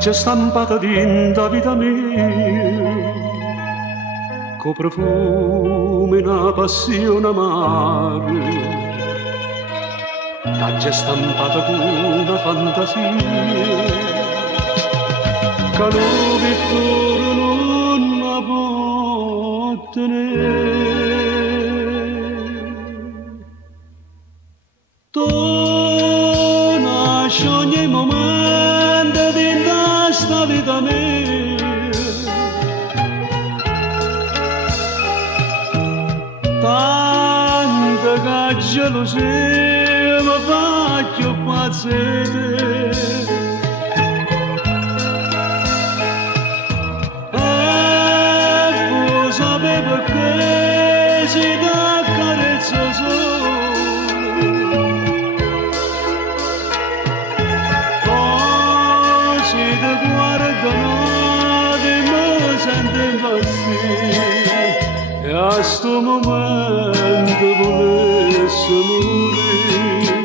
c'è stampata dinta vita mia, co profumo e una passione amare, c'è stampata con una fantasia, che lo pittore non la può tenere. Tu nasci ogni momento di questa vita mia, tanta che gelosia mi fa più pazzire. E voi sapete perché si dà carezza solo, si ti guardano di me sente impazzire, e a sto momento volesse morire,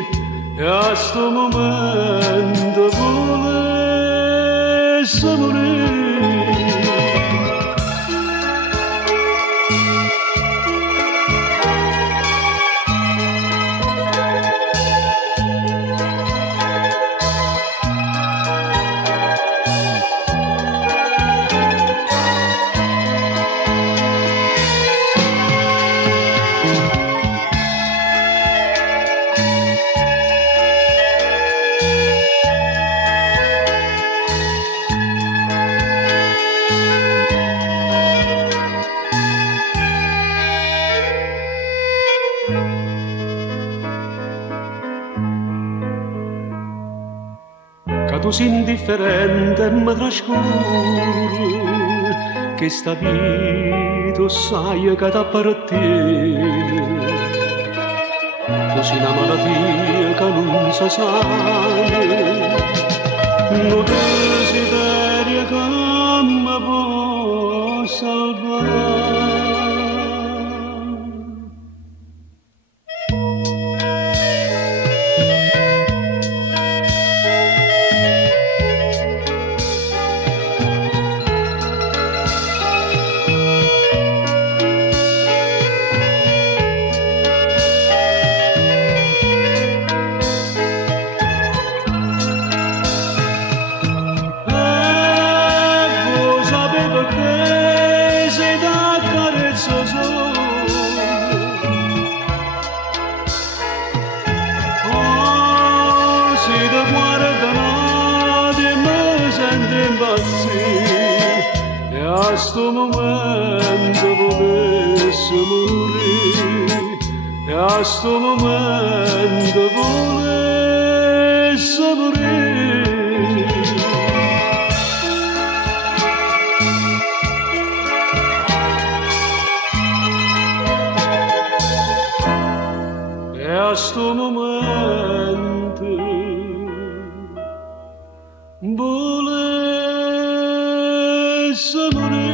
e a sto momento volesse morire. Che tu sei indifferente e mi trascuri, che sta vita sai che t'appartiene. Tu sei una malattia che non si sa, non desiderio che mi può salvare. E a sto momento volesse morire, e a sto momento volesse morire. E a sto momento volesse morire.